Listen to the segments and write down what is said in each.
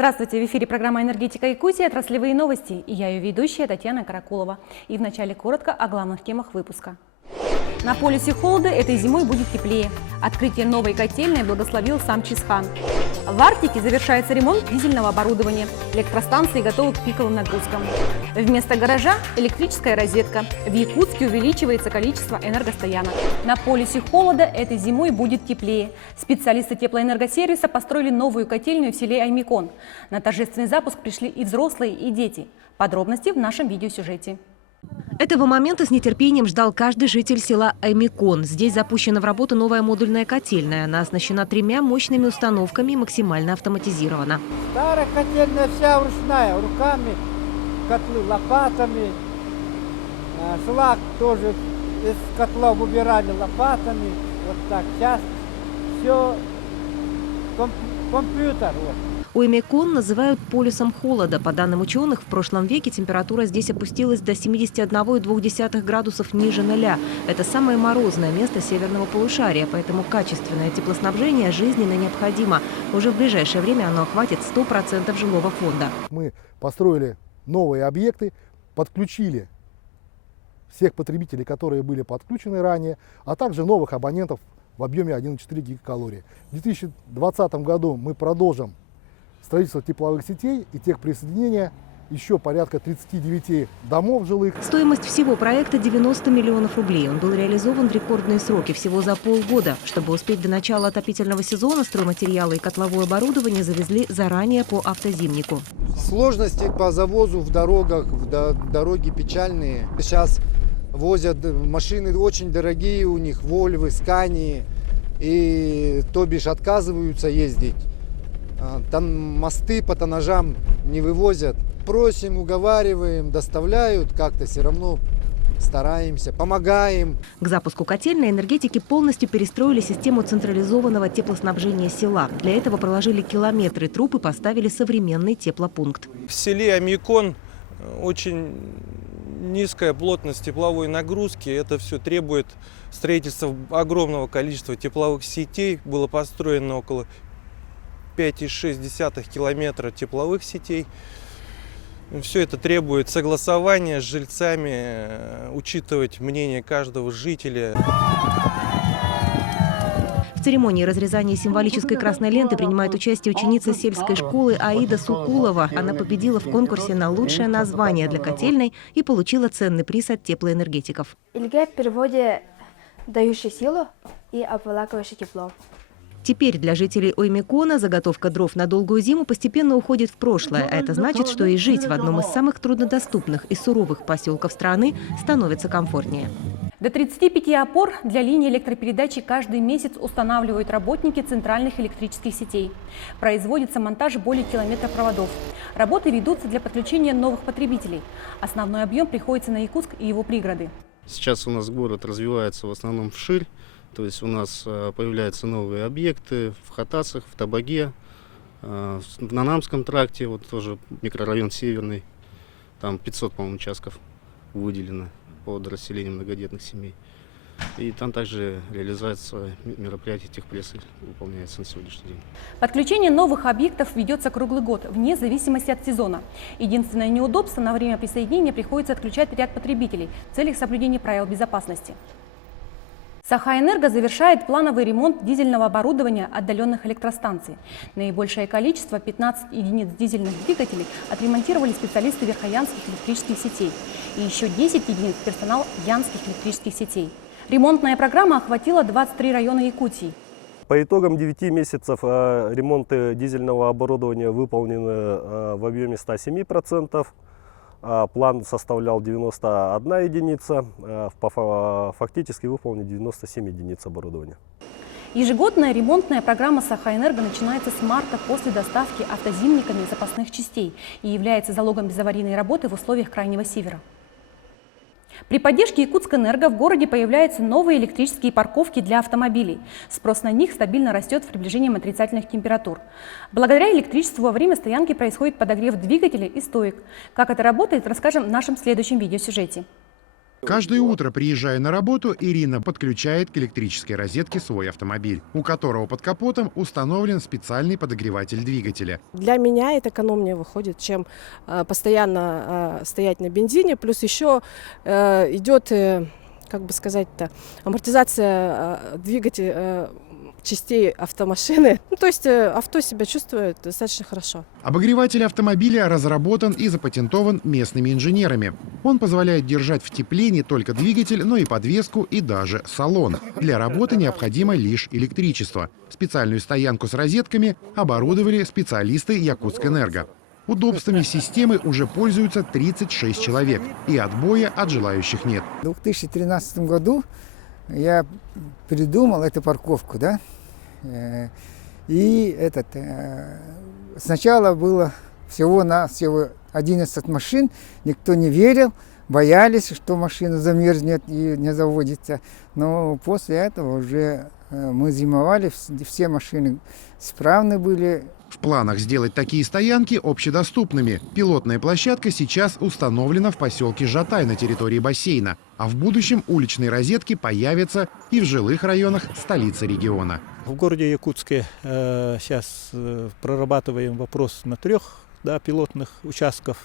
Здравствуйте, в эфире программа «Энергетика Якутии», отраслевые новости, и я ее ведущая Татьяна Каракулова. И вначале коротко о главных темах выпуска. На полюсе холода этой зимой будет теплее. Открытие новой котельной благословил сам Чингис-хан. В Арктике завершается ремонт дизельного оборудования. Электростанции готовы к пиковым нагрузкам. Вместо гаража – электрическая розетка. В Якутске увеличивается количество энергостоянок. На полюсе холода этой зимой будет теплее. Специалисты теплоэнергосервиса построили новую котельную в селе Аймикон. На торжественный запуск пришли и взрослые, и дети. Подробности в нашем видеосюжете. Этого момента с нетерпением ждал каждый житель села Аймикон. Здесь запущена в работу новая модульная котельная. Она оснащена 3 мощными установками и максимально автоматизирована. Старая котельная вся ручная, руками, котлы лопатами. Шлак тоже из котла выбирали лопатами. Вот так. Сейчас все компьютер. Вот. Аймикон называют полюсом холода. По данным ученых, в прошлом веке температура здесь опустилась до 71,2 градусов ниже нуля. Это самое морозное место северного полушария, поэтому качественное теплоснабжение жизненно необходимо. Уже в ближайшее время оно охватит 100% жилого фонда. Мы построили новые объекты, подключили всех потребителей, которые были подключены ранее, а также новых абонентов в объеме 1,4 гигакалории. В 2020 году мы продолжим строительство тепловых сетей и техприсоединения еще порядка 39 домов жилых. Стоимость всего проекта 90 миллионов рублей. Он был реализован в рекордные сроки, всего за полгода. Чтобы успеть до начала отопительного сезона, стройматериалы и котловое оборудование завезли заранее по автозимнику. Сложности по завозу в дорогах, дороги печальные. Сейчас возят машины очень дорогие у них, Вольвы, Скании, и то бишь отказываются ездить. Там мосты по тоннажам не вывозят. Просим, уговариваем, доставляют, как-то все равно стараемся, помогаем. К запуску котельной энергетики полностью перестроили систему централизованного теплоснабжения села. Для этого проложили километры труб и поставили современный теплопункт. В селе Аймикон очень низкая плотность тепловой нагрузки. Это все требует строительства огромного количества тепловых сетей. Было построено около 5,6 километра тепловых сетей. Все это требует согласования с жильцами, учитывать мнение каждого жителя. В церемонии разрезания символической красной ленты принимает участие ученица сельской школы Аида Сукулова. Она победила в конкурсе на лучшее название для котельной и получила ценный приз от теплоэнергетиков. Ильга в переводе «дающий силу» и «обволакивающий тепло». Теперь для жителей Аймикона заготовка дров на долгую зиму постепенно уходит в прошлое. А это значит, что и жить в одном из самых труднодоступных и суровых поселков страны становится комфортнее. До 35 опор для линии электропередачи каждый месяц устанавливают работники центральных электрических сетей. Производится монтаж более километра проводов. Работы ведутся для подключения новых потребителей. Основной объем приходится на Якутск и его пригороды. Сейчас у нас город развивается в основном вширь. То есть у нас появляются новые объекты в Хатасах, в Табаге, в Нанамском тракте, вот тоже микрорайон Северный, там 500, по-моему, участков выделено под расселением многодетных семей. И там также реализация мероприятий техпрессы выполняется на сегодняшний день. Подключение новых объектов ведется круглый год, вне зависимости от сезона. Единственное неудобство – на время присоединения приходится отключать ряд потребителей в целях соблюдения правил безопасности. Сахаэнерго завершает плановый ремонт дизельного оборудования отдаленных электростанций. Наибольшее количество, 15 единиц дизельных двигателей, отремонтировали специалисты верхоянских электрических сетей. И еще 10 единиц персонал янских электрических сетей. Ремонтная программа охватила 23 района Якутии. По итогам 9 месяцев ремонты дизельного оборудования выполнены в объеме 107%. План составлял 91 единица, фактически выполнено 97 единиц оборудования. Ежегодная ремонтная программа Сахаэнерго начинается с марта после доставки автозимниками запасных частей и является залогом безаварийной работы в условиях Крайнего Севера. При поддержке Якутскэнерго в городе появляются новые электрические парковки для автомобилей. Спрос на них стабильно растет с приближением отрицательных температур. Благодаря электричеству во время стоянки происходит подогрев двигателя и стоек. Как это работает, расскажем в нашем следующем видеосюжете. Каждое утро, приезжая на работу, Ирина подключает к электрической розетке свой автомобиль, у которого под капотом установлен специальный подогреватель двигателя. Для меня это экономнее выходит, чем постоянно стоять на бензине. Плюс еще идет, как бы сказать-то, амортизация двигателя, частей автомашины. То есть авто себя чувствует достаточно хорошо. Обогреватель автомобиля разработан и запатентован местными инженерами. Он позволяет держать в тепле не только двигатель, но и подвеску и даже салон. Для работы необходимо лишь электричество. Специальную стоянку с розетками оборудовали специалисты Якутскэнерго. Удобствами системы уже пользуются 36 человек, и отбоя от желающих нет. В 2013 году я придумал эту парковку, да, и сначала было всего 11 машин, никто не верил, боялись, что машина замерзнет и не заводится, но после этого уже мы зимовали, все машины справны были. В планах сделать такие стоянки общедоступными. Пилотная площадка сейчас установлена в поселке Жатай на территории бассейна, а в будущем уличные розетки появятся и в жилых районах столицы региона. В городе Якутске сейчас прорабатываем вопрос на 3 пилотных участков.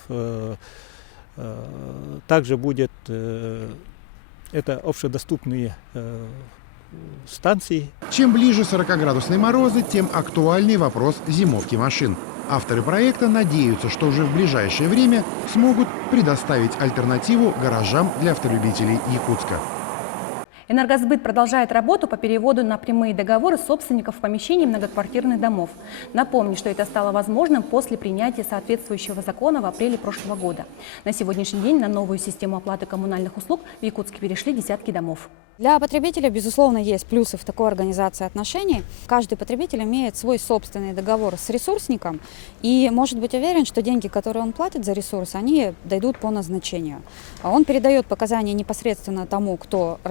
Также будет это общедоступные станции. Чем ближе 40-градусные морозы, тем актуальнее вопрос зимовки машин. Авторы проекта надеются, что уже в ближайшее время смогут предоставить альтернативу гаражам для автолюбителей Якутска. Энергосбыт продолжает работу по переводу на прямые договоры собственников помещений многоквартирных домов. Напомню, что это стало возможным после принятия соответствующего закона в апреле прошлого года. На сегодняшний день на новую систему оплаты коммунальных услуг в Якутске перешли десятки домов. Для потребителя, безусловно, есть плюсы в такой организации отношений. Каждый потребитель имеет свой собственный договор с ресурсником и может быть уверен, что деньги, которые он платит за ресурс, они дойдут по назначению. Он передает показания непосредственно тому, кто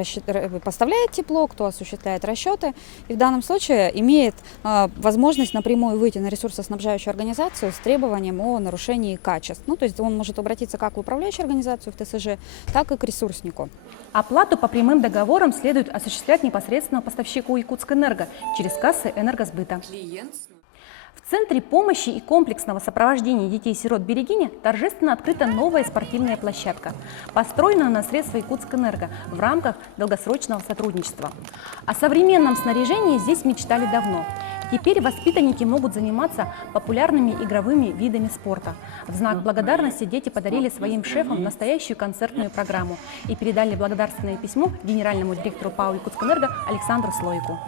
поставляет тепло, кто осуществляет расчеты, и в данном случае имеет возможность напрямую выйти на ресурсоснабжающую организацию с требованием о нарушении качеств. То есть он может обратиться как в управляющую организацию, в ТСЖ, так и к ресурснику. Оплату по прямым договорам следует осуществлять непосредственно поставщику Якутскэнерго через кассы энергосбыта. В Центре помощи и комплексного сопровождения детей-сирот Берегиня торжественно открыта новая спортивная площадка, построенная на средства Якутскэнерго в рамках долгосрочного сотрудничества. О современном снаряжении здесь мечтали давно. Теперь воспитанники могут заниматься популярными игровыми видами спорта. В знак благодарности дети подарили своим шефам настоящую концертную программу и передали благодарственное письмо генеральному директору ПАО Якутскэнерго Александру Слойку.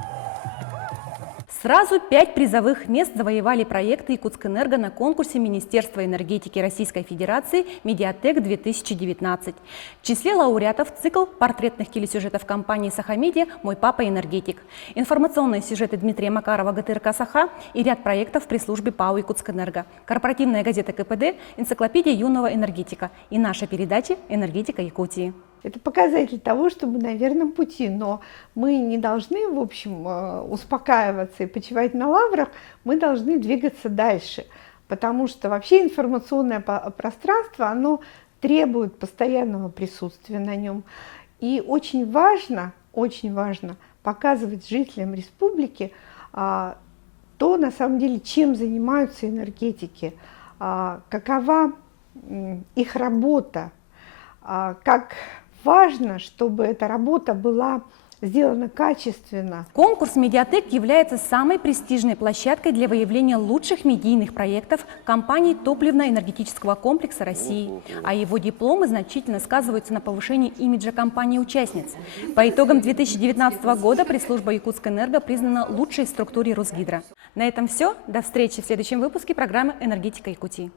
Сразу 5 призовых мест завоевали проекты Якутскэнерго на конкурсе Министерства энергетики Российской Федерации «Медиатек-2019». В числе лауреатов цикл портретных телесюжетов компании «Саха-Медиа» «Мой папа энергетик», информационные сюжеты Дмитрия Макарова «ГТРК Саха» и ряд проектов при службе ПАО Якутскэнерго, корпоративная газета КПД, энциклопедия юного энергетика и наша передача «Энергетика Якутии». Это показатель того, что мы на верном пути, но мы не должны, в общем, успокаиваться и почивать на лаврах, мы должны двигаться дальше, потому что вообще информационное пространство, оно требует постоянного присутствия на нем. И очень важно показывать жителям республики то, на самом деле, чем занимаются энергетики, какова их работа, как важно, чтобы эта работа была сделана качественно. Конкурс «Медиатек» является самой престижной площадкой для выявления лучших медийных проектов компаний топливно-энергетического комплекса России, а его дипломы значительно сказываются на повышении имиджа компаний-участниц. По итогам 2019 года пресс-служба Якутскэнерго признана лучшей в структуре Росгидро. На этом все. До встречи в следующем выпуске программы «Энергетика Якутии».